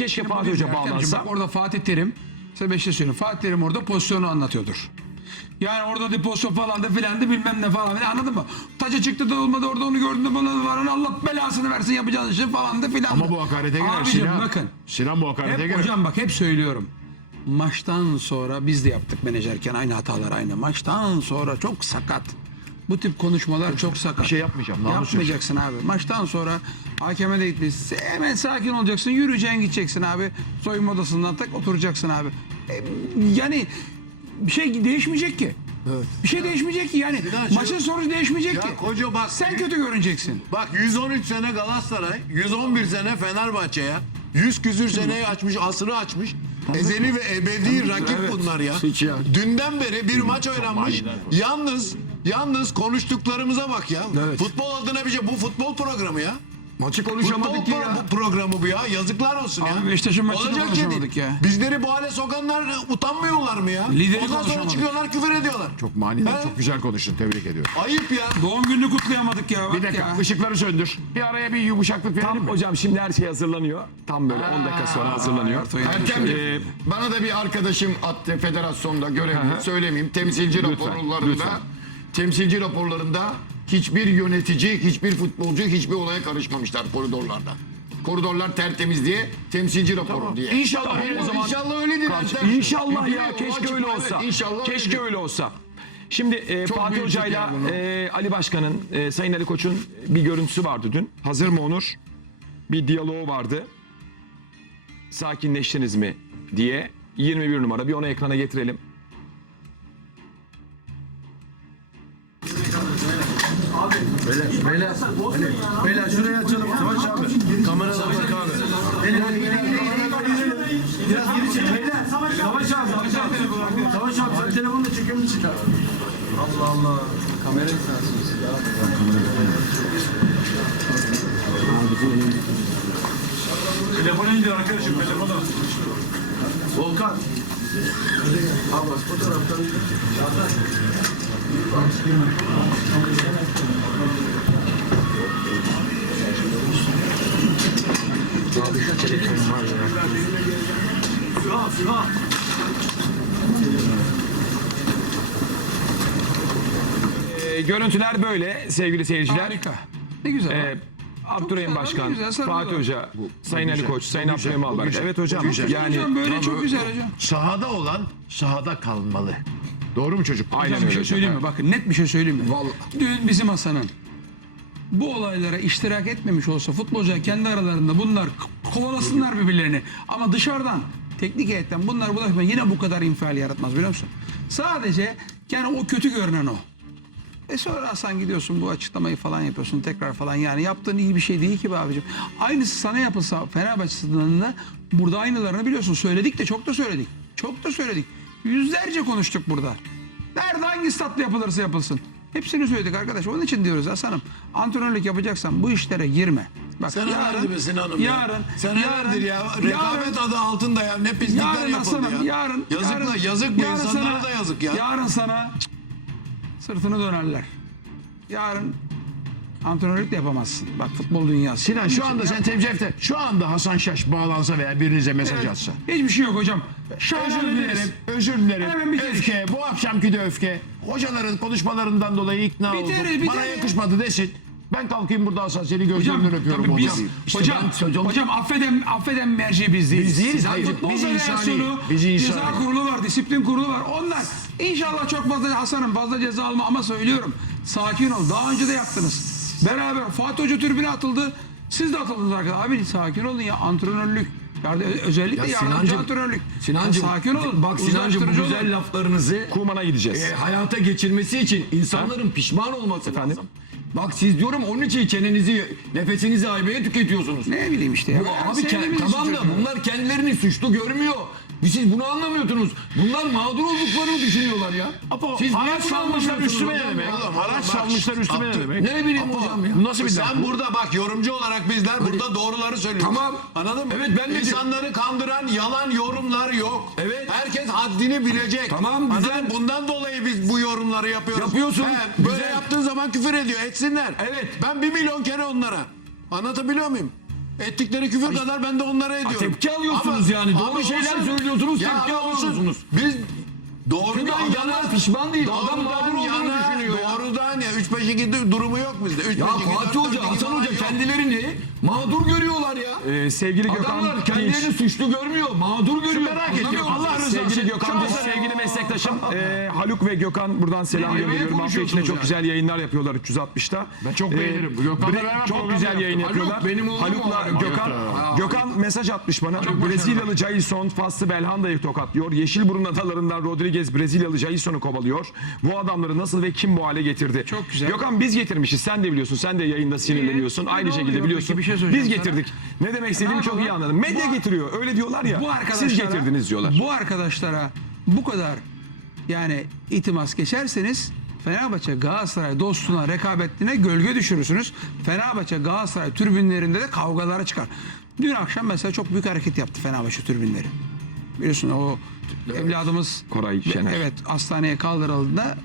keşke Fatih Hoca bağlansa. Bak orada Fatih Terim, size beşte söyleyeyim. Fatih Terim orada pozisyonu anlatıyordur. Yani orada bir pozisyon falan da filan da bilmem ne falan filan anladın mı? Taça çıktı da olmadı orada onu gördün de bana var Allah belasını versin yapacağın işi falan da filan. Ama da. bu hakarete girer Abicim Sinan. bakın. Sinan bu hakarete Hep girer. hocam bak hep söylüyorum. Maçtan sonra biz de yaptık menajerken aynı hatalar aynı. Maçtan sonra çok sakat. Bu tip konuşmalar çok sakat. Bir şey yapmayacağım. namus Yapmayacaksın abi. Maçtan sonra hakeme de gitmiş. Hemen sakin olacaksın. Yürüyeceksin gideceksin abi. Soyunma odasından tak oturacaksın abi. E, yani bir şey değişmeyecek ki. Bir şey değişmeyecek ki yani. Sinan'cığım- Maçın sonucu değişmeyecek Ya ki. koca bak- Sen kötü görüneceksin. Bak 113 sene Galatasaray, 111 sene Fenerbahçe ya. 100 küsür seneyi açmış, asrı açmış. Ezeli ve ebedi rakip bunlar ya. Hiç ya. Dünden beri bir maç oynanmış. Yalnız yalnız konuştuklarımıza bak ya. Evet. Futbol adına bir şey. Bu futbol programı ya. Maçı Futbol konuşamadık ki ya. bu programı bu ya. Yazıklar olsun ya. Abi Beşiktaş'ın maçını Olacak şey konuşamadık ya. Bizleri bu hale sokanlar utanmıyorlar mı ya? Lideri Ondan sonra çıkıyorlar küfür ediyorlar. Çok manidar, He? çok güzel konuştun. Tebrik ediyorum. Ayıp ya. Doğum gününü kutlayamadık ya. Bir dakika, ya. ışıkları söndür. Bir araya bir yumuşaklık verelim Tam mi? hocam şimdi her şey hazırlanıyor. Tam böyle 10 dakika sonra hazırlanıyor. Ertem'ciğim, Ee, bana da bir arkadaşım attı federasyonda görevli söylemeyeyim temsilci raporlarında lütfen. Temsilci raporlarında hiçbir yönetici, hiçbir futbolcu hiçbir olaya karışmamışlar koridorlarda. Koridorlar tertemiz diye temsilci raporu diye. İnşallah Tamam, o zaman inşallah öyledir. Ertem. İnşallah ya keşke öyle olsa. İnşallah keşke öyledir. öyle olsa. Şimdi e, Çok Fatih büyütecek Hoca'yla yani bunu. e, Ali Başkan'ın, e, Sayın Ali Koç'un bir görüntüsü vardı dün. Hazır mı Onur? Bir diyaloğu vardı. Sakinleştiniz mi diye. 21 numara bir onu ekrana getirelim. Beyler, hani, beyler şurayı açalım. Savaş abi. Kamerada bak abi. Beyler, beyler, Biraz geri çek. Beyler, Savaş abi. Savaş abi. Savaş abi. Sen telefonla çekiyor musun? Çıkar. Allah Allah. Kamera insansınız. Telefona indir arkadaşım. Telefona. Volkan. Abi fotoğraftan. Süha, Süha. E, görüntüler böyle sevgili seyirciler. Harika. Ne güzel. E, Abdurrahim güzel, Başkan, güzel. Fatih Hoca, Sayın Ali güzel, Koç, Sayın Abdurrahim Albayrak. Evet hocam. çok güzel. Yani hocam böyle Tamam, çok güzel hocam. Sahada olan sahada kalmalı. Doğru mu çocuk? Aynen Hocam bir şey söyleyeyim mi? Bakın net bir şey söyleyeyim mi? Vallahi. Dün bizim Hasan'ın bu olaylara iştirak etmemiş olsa futbolcular kendi aralarında bunlar kovalasınlar birbirlerini. Ama dışarıdan teknik heyetten bunlar bulaşma yine bu kadar infial yaratmaz biliyor musun? Sadece yani o kötü görünen o. E sonra Hasan gidiyorsun bu açıklamayı falan yapıyorsun tekrar falan yani yaptığın iyi bir şey değil ki be abicim. Aynısı sana yapılsa Fenerbahçe stadında burada aynılarını biliyorsun söyledik de çok da söyledik. Çok da söyledik. Yüzlerce konuştuk burada. Nerede hangi statla yapılırsa yapılsın. Hepsini söyledik arkadaş. Onun için diyoruz Hasan'ım. Antrenörlük yapacaksan bu işlere girme. Bak Senelerdir be Sinan'ım ya. yarın, ya. yarın- Rekabet adı altında ya. Ne pislikler Yarın yapıldı Hasan'ım ya. yarın. Yazıklar, yarın, yazık bu yarın insanlara sana- da yazık ya. Yarın sana sırtını dönerler. Yarın antrenörlük de yapamazsın. Bak futbol dünyası. Sinan şu anda sen tevcihte şu anda Hasan Şaş bağlansa veya birinize mesaj atsa. Hiçbir şey yok hocam. Özür Şahane dilerim, özür dilerim. Hemen biteriz. öfke, bu akşamki de öfke. Hocaların konuşmalarından dolayı ikna Biteriz, oldum. Bana biteriz. yakışmadı desin. Ben kalkayım burada Hasan seni gözlerinden Hocam, öpüyorum. tabii biz, hocam. hocam, ben- hocam affeden, affeden merci biz değiliz. Biz değiliz, hayır. Futbol Biz Federasyonu, insani, biz insani. ceza kurulu var, disiplin kurulu var. Onlar inşallah çok fazla Hasan'ım fazla ceza alma ama söylüyorum. Sakin ol. Daha önce de yaptınız. Beraber Fatih Hoca tribüne atıldı. Siz de atıldınız arkadaşlar. Abi sakin olun ya antrenörlük. Yani özellikle Ya yardımcı Sinancım, antrenörlük. Sinancım, Ya sakin olun. Bak Sinancım bu Uzlaştırıcı olun. güzel laflarınızı Kuman'a gideceğiz. e, hayata geçirmesi için insanların pişman olması Efendim? lazım. Bak siz diyorum onun için çenenizi, nefesinizi haybeye tüketiyorsunuz. Ne bileyim işte ya. Bu, abi ke- tamam da bunlar kendilerini suçlu görmüyor. Siz bunu anlamıyorsunuz. Bunlar mağdur olduklarını düşünüyorlar ya. Apo, Siz haraç salmışlar üstüme ne demek? Oğlum, Haraç salmışlar üstüme ne demek? Ne bileyim Apo, hocam ya. Nasıl bir? Sen burada bak yorumcu olarak bizler burada doğruları söylüyoruz. Tamam. Anladın mı? Evet, ben de İnsanları kandıran yalan yorumlar yok. Evet. Herkes haddini bilecek. Tamam, güzel. Bundan dolayı biz bu yorumları yapıyoruz. Yapıyorsun, He, böyle güzel. yaptığın zaman küfür ediyor. Etsinler. Evet. Ben bir milyon kere onlara. Anlatabiliyor muyum? Ettikleri küfür kadar ben de onlara ediyorum. Tepki alıyorsunuz yani. Doğru şeyler söylüyorsunuz, Ya tepki ama olsun. alıyorsunuz. Biz doğrudan adamlar yana pişman değil. Adam mağdur olduğunu yana, düşünüyor ya. Doğrudan ya 3-5-2 durumu yok bizde. 3 Ya Fatih Hoca, Hasan Hoca kendilerini mağdur görüyorlar ya. Ee, sevgili Gökhan Adamlar kendilerini Dinç. suçlu görmüyor, mağdur görüyor. merak ediyorum. Anlamıyor Allah musunuz? rızası Sevgili Gökhan Şu Dinç, sevgili meslektaşım e, Haluk ve Gökhan buradan selam gönderiyorum. Hafta içinde konuşuyorsunuz çok yani. güzel yayınlar yapıyorlar 360'ta. Ben çok beğenirim. Gökhan'la Bre- beraber çok program güzel yaptık. yayın Haluk, yapıyorlar. benim oğlum Haluk'la. Gökhan Gökhan mesaj atmış bana. Brezilyalı Jailson Faslı Belhanda'yı tokatlıyor. Yeşilburun adalarından Rodriguez Brezilyalı Jailson'u kovalıyor. Bu adamları nasıl ve kim bu hale getirdi? Çok güzel. Gökhan biz getirmişiz. Sen de biliyorsun. Sen de yayında sinirleniyorsun. ne Aynı oluyor? şekilde biliyorsun. Peki bir şey söyleyeceğim biz getirdik. Ne demek istediğimi çok iyi anladım. Medya Bu- getiriyor. Öyle diyorlar ya. Bu arkadaşlara, Siz getirdiniz diyorlar. Bu arkadaşlara bu kadar yani itimas geçerseniz Fenerbahçe Galatasaray dostuna rekabetine gölge düşürürsünüz. Fenerbahçe Galatasaray tribünlerinde de kavgalara çıkar. Dün akşam mesela çok büyük hareket yaptı Fenerbahçe tribünleri. Biliyorsun o evladımız Koray Şener. Evet hastaneye kaldırıldığında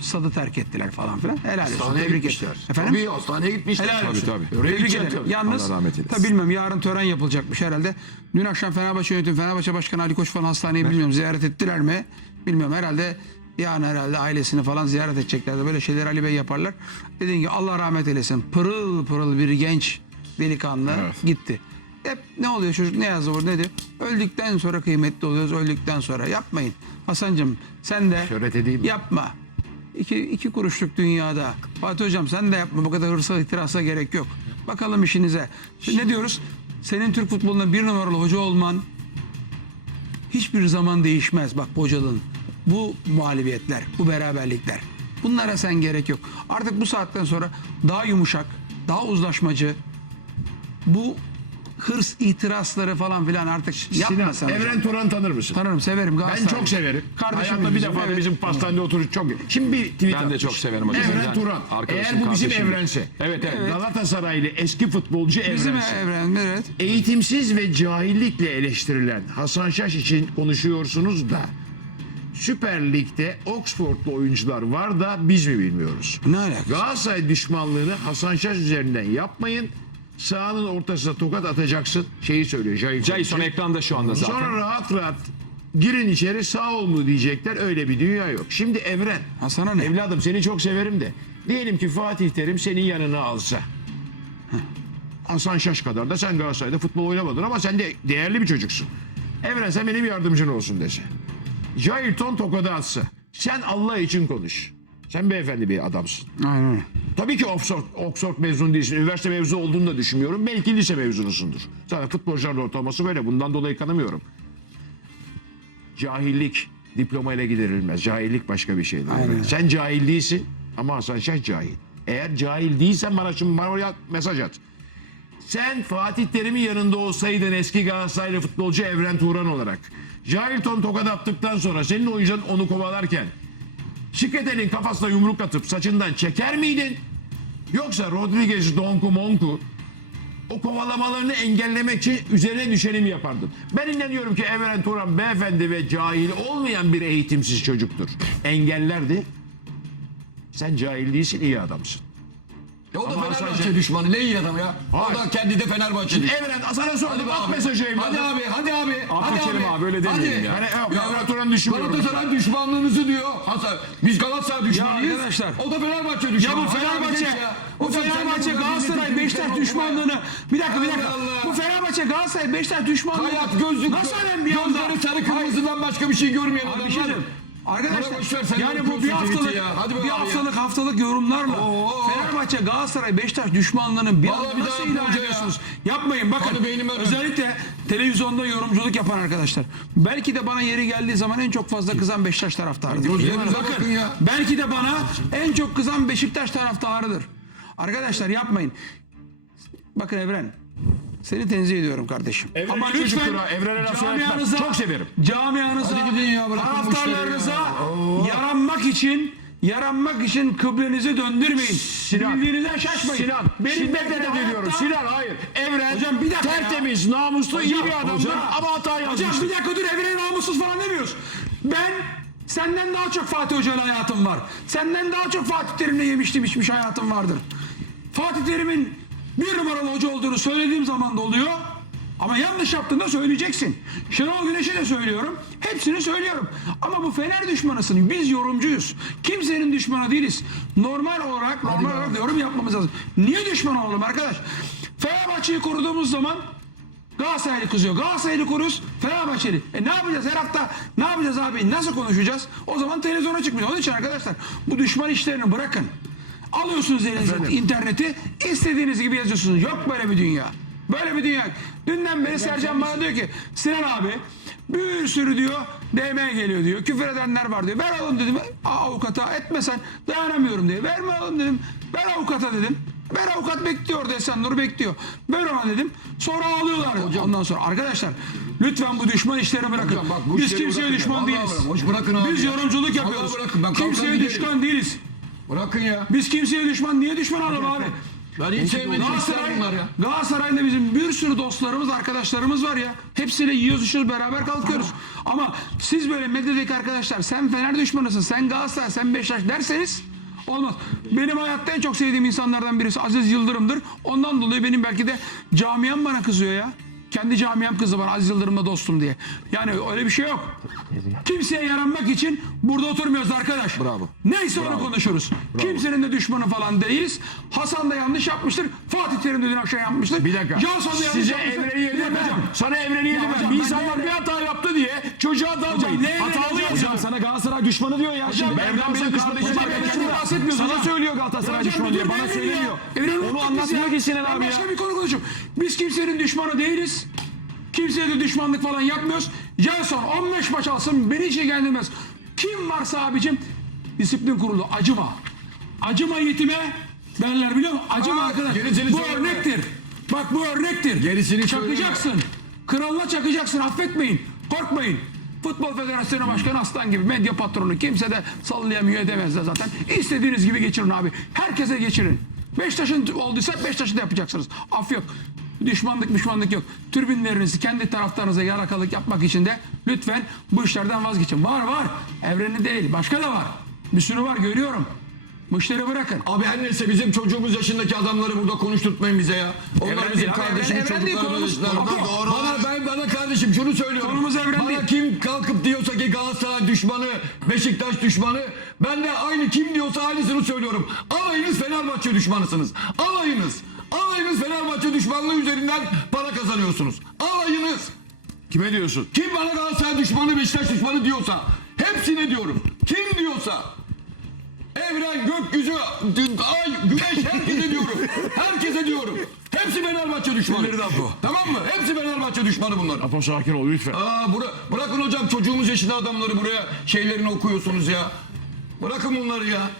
stadı terk ettiler falan filan. Helal olsun. Hastaneye Tebrik gitmişler. ederim. Efendim? Tabii hastaneye gitmişler. Helal Tabii, olsun. tabii. Oraya Tebrik ederim. tabii. Yalnız Allah rahmet eylesin. tabii bilmiyorum yarın tören yapılacakmış herhalde. Dün akşam Fenerbahçe yönetimi Fenerbahçe Başkanı Ali Koç falan hastaneyi bilmiyorum ziyaret ettiler mi? Bilmiyorum herhalde yarın herhalde ailesini falan ziyaret edeceklerdi. Böyle şeyler Ali Bey yaparlar. Dediğim gibi Allah rahmet eylesin. Pırıl pırıl bir genç delikanlı gitti. Hep ne oluyor çocuk ne yazdı orada ne diyor? Öldükten sonra kıymetli oluyoruz öldükten sonra. Yapmayın. Hasan'cığım sen de Şöhret edeyim mi? yapma. İki, iki kuruşluk dünyada. Fatih Hocam sen de yapma bu kadar hırsa ihtirasa gerek yok. Bakalım işinize. Ne diyoruz? Senin Türk futbolunda bir numaralı hoca olman hiçbir zaman değişmez. Bak bu hocalığın. Bu muhalifiyetler, bu beraberlikler. Bunlara sen gerek yok. Artık bu saatten sonra daha yumuşak, daha uzlaşmacı, bu hırs itirazları falan filan artık yapma sen. Evren Turan tanır mısın? Tanırım, severim. Ben çok severim. Kardeşim Hayatta bir bizim, defa da evet. bizim pastanede oturup çok. Şimdi bir tweet Ben de atmış. çok severim hocam. Evren Güzel. Turan. Arkadaşım, Eğer bu bizim kardeşim. evrense. Evet evet. Galatasaraylı eski futbolcu Bizim evrense. evren, evet. Eğitimsiz ve cahillikle eleştirilen Hasan Şaş için konuşuyorsunuz da Süper Lig'de Oxford'lu oyuncular var da biz mi bilmiyoruz? Ne alakası? Galatasaray düşmanlığını Hasan Şaş üzerinden yapmayın. Sahanın ortasına tokat atacaksın. Şeyi söylüyor. Jason Kovacic. ekranda şu anda zaten. Sonra rahat rahat girin içeri sağ ol mu diyecekler. Öyle bir dünya yok. Şimdi Evren. Hasan'a ne? Evladım seni çok severim de. Diyelim ki Fatih Terim senin yanına alsa. Hasan Şaş kadar da sen Galatasaray'da futbol oynamadın ama sen de değerli bir çocuksun. Evren sen benim yardımcın olsun dese. Jailton tokadı atsa. Sen Allah için konuş. Sen beyefendi bir adamsın. Aynen. Tabii ki Oxford, Oxford mezunu değilsin. Üniversite mezunu olduğunu da düşünmüyorum. Belki lise mezunusundur. Zaten futbolcuların ortalaması böyle. Bundan dolayı kanamıyorum. Cahillik diplomayla giderilmez. Cahillik başka bir şeydir. Aynen. Sen cahil değilsin ama Hasan Şah cahil. Eğer cahil değilsen bana şimdi bana oraya mesaj at. Sen Fatih Terim'in yanında olsaydın eski Galatasaraylı futbolcu Evren Turan olarak. Jailton tokat attıktan sonra senin oyuncun onu kovalarken Şiketel'in kafasına yumruk atıp saçından çeker miydin? Yoksa Rodriguez, Donku, Monku o kovalamalarını engellemek için üzerine düşeni mi yapardın? Ben inanıyorum ki Evren Turan beyefendi ve cahil olmayan bir eğitimsiz çocuktur. Engellerdi. Sen cahil değilsin, iyi adamsın. Ya o da Ama Fenerbahçe Hasan- düşmanı. Ne iyi adam ya. Hayır. O da kendi de Fenerbahçe düşmanı. Evren sana sordum. At abi. mesajı evladım. Hadi abi, hadi abi. Abdülkerim abi, öyle demeyelim ya. Ben yok, Evren Turan'ı düşünmüyorum. Galatasaray düşmanlığınızı diyor. Hasan, biz Galatasaray düşmanıyız. arkadaşlar. O da Fenerbahçe Ya düşmanı. bu Hadi abi, Fenerbahçe, ya. bu sen Fenerbahçe Galatasaray Beşiktaş düşmanlığını bir dakika bir dakika. Bu Fenerbahçe Galatasaray Beşiktaş düşmanlığını Hayat gözlük. nasıl önemli bir anda? Gözleri sarı kırmızıdan başka bir şey görmeyen Abi adamlar. Arkadaşlar boş ver, sen yani bu bir haftalık ya. Hadi bir abi ya. haftalık haftalık yorumlarla Oo. Fenerbahçe Galatasaray Beşiktaş düşmanlığını bir anda nasıl ilan hoca ya. ediyorsunuz? Yapmayın bakın. Özellikle televizyonda yorumculuk yapan arkadaşlar. Belki de bana yeri geldiği zaman en çok fazla kızan Beşiktaş taraftarıdır. Bakın ya. belki de bana en çok kızan Beşiktaş taraftarıdır. Arkadaşlar yapmayın. Bakın Evren. Seni tenzih ediyorum kardeşim. Evren Ama lütfen Evren'e söyletmem. camianıza, Çok severim. Camianıza, Hadi gidin ya, bırakın bu işleri taraftarlarınıza ya. yaranmak için yaranmak için kıblenizi döndürmeyin. Sinan. Bildiğinizden şaşmayın. Sinan, Benim şiddetle de hayatta- Sinan hayır. Evren Hocam bir dakika ya. tertemiz, namuslu, iyi bir adamdır hocam. ama hata Hocam bir dakika dur Evren namussuz falan demiyoruz. Ben senden daha çok Fatih Hoca'yla hayatım var. Senden daha çok Fatih Terim'le yemiştim içmiş hayatım vardır. Fatih Terim'in bir numaralı hoca olduğunu söylediğim zaman da oluyor. Ama yanlış yaptığında söyleyeceksin. Şenol Güneş'e de söylüyorum. Hepsini söylüyorum. Ama bu Fener düşmanısın. Biz yorumcuyuz. Kimsenin düşmanı değiliz. Normal olarak normal olarak yorum yapmamız lazım. Niye düşman olalım arkadaş? Fenerbahçe'yi koruduğumuz zaman Galatasaraylı kızıyor. Galatasaraylı koruyoruz. Fenerbahçeli. E ne yapacağız her hafta? Ne yapacağız abi? Nasıl konuşacağız? O zaman televizyona çıkmıyor. Onun için arkadaşlar bu düşman işlerini bırakın. Alıyorsunuz elinize interneti istediğiniz gibi yazıyorsunuz. Yok böyle bir dünya. Böyle bir dünya. Dünden beri Sercan bana diyor ki Sinan abi bir sürü diyor DM geliyor diyor. Küfür edenler var diyor. Ver alın dedim. "Aa, Avukata etmesen dayanamıyorum diye. Verme alın dedim. Ver avukata dedim. Ver avukat bekliyor desen Nur bekliyor. Ver ona dedim. Sonra ağlıyorlar. Ondan sonra arkadaşlar lütfen bu düşman işlerini bırakın. Hocam bak bu Biz işleri kimseye bırakın ya. düşman Vallahi değiliz. bırakın. Hoş bırakın abi Biz ya. yorumculuk Vallahi yapıyoruz. bırakın. Ben Kimseye giderim. düşman değiliz. Bırakın ya. Biz kimseye düşman niye düşman olalım abi? Ben hiç sevmediğim Galatasaray, bunlar ya. Galatasaray'da bizim bir sürü dostlarımız, arkadaşlarımız var ya. Hepsiyle yiyoruz, içiyoruz, beraber kalkıyoruz. Ama siz böyle medyadaki arkadaşlar sen Fener düşmanısın, sen Galatasaray, sen Beşiktaş derseniz olmaz. Benim hayatta en çok sevdiğim insanlardan birisi Aziz Yıldırım'dır. Ondan dolayı benim belki de camiam bana kızıyor ya. Kendi camiam kızı bana Aziz Yıldırım'la dostum diye. Yani öyle bir şey yok. Kimseye yaranmak için burada oturmuyoruz arkadaş. Bravo. Neyse onu konuşuruz. Kimsenin de düşmanı falan değiliz. Hasan da yanlış yapmıştır. Fatih Terim de dün akşam yapmıştır. Bir dakika. Johnson da yanlış Size yapmıştır. evreni Bir yedirmem. dakika hocam. Sana evreni yedirmem. hocam, Bir ben insanlar bir hata yaptı diye çocuğa dalmayın. ne evreni Hatalı hocam? yazın. Hocam sana Galatasaray düşmanı diyor ya. Evren benim benim kardeşim. kardeşim. Hocam, Evren'den bahsetmiyoruz Sana hocam. söylüyor Galatasaray Hocam, düşmanı diye. Bana söylemiyor. Onu anlatmıyor ki Sinan Ben abi ya. başka bir konu konuşuyorum. Biz kimsenin düşmanı değiliz. Kimseye de düşmanlık falan yapmıyoruz. Jason 15 maç alsın beni hiç ilgilendirmez. Kim varsa abicim disiplin kurulu acıma. Acıma yetime derler biliyor musun? Acıma Aa, arkadaş. gerisini Bu söyleme. örnektir. Bak bu örnektir. Gerisini Çakacaksın. Kralına çakacaksın affetmeyin. Korkmayın. Futbol Federasyonu Başkanı Aslan gibi medya patronu kimse de sallayamıyor edemez de zaten. İstediğiniz gibi geçirin abi. Herkese geçirin. Beşiktaş'ın olduysa Beşiktaş'ı da yapacaksınız. Af yok. Düşmanlık düşmanlık yok. Türbinlerinizi kendi taraftarınıza yalakalık yapmak için de lütfen bu işlerden vazgeçin. Var var. Evreni değil. Başka da var. Bir sürü var görüyorum. Bu işleri bırakın. Abi her neyse bizim çocuğumuz yaşındaki adamları burada konuşturtmayın bize ya. Onlar Evren bizim kardeşimiz, evren- evren değil, konumuz-. Doğru. Bana, ben, bana kardeşim şunu söylüyorum. Konumuz evren bana değil. kim kalkıp diyorsa ki Galatasaray düşmanı, Beşiktaş düşmanı, ben de aynı kim diyorsa aynısını söylüyorum. Alayınız Fenerbahçe düşmanısınız. Alayınız. Alayınız Fenerbahçe düşmanlığı üzerinden para kazanıyorsunuz. Alayınız. Kime diyorsun? Kim bana Galatasaray düşmanı, Beşiktaş düşmanı diyorsa, hepsine diyorum. Kim diyorsa, evren, gökyüzü, ay, güneş, herkese diyorum. Herkese diyorum. Hepsi Fenerbahçe düşmanı. Tamam mı? Hepsi Fenerbahçe düşmanı bunlar. Apo sakin ol lütfen. Aa, bura, bırakın hocam çocuğumuz yaşında adamları buraya şeylerini okuyorsunuz ya. Bırakın bunları ya.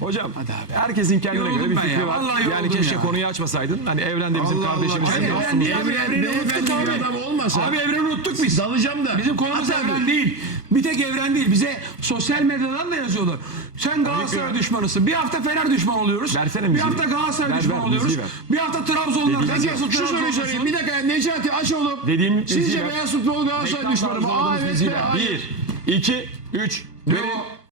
Hocam herkesin kendine Yoruldum göre bir ben fikri ya, var. vallahi Yani yoruldum keşke ya. konuyu açmasaydın. Hani Evren de bizim Allah kardeşimiz, Allah. Hayır, dostumuz. Evren değil abi, Evren evreni unuttuk beyefendi abi. bir adam olmasa- Abi evreni unuttuk biz. Dalacağım da. Bizim konumuz At abi. evren değil. Bir tek evren değil. Bize sosyal medyadan da yazıyorlar. Sen Galatasaray düşmanısın. Bir hafta Fener düşman oluyoruz. Versene bir müziği. hafta Galatasaray Ver, düşman ver, oluyoruz. müziği ver. Bir hafta Trabzonlar. Dediğim Sen gibi. nasıl Şu soruyu Trabzonlusun? sorayım. Bir dakika Necati aç oğlum. Dediğim Sizce ver. beyaz futbol Galatasaray düşmanı mı? Aa evet müziği be ver. hayır. Bir, iki, üç. Verin.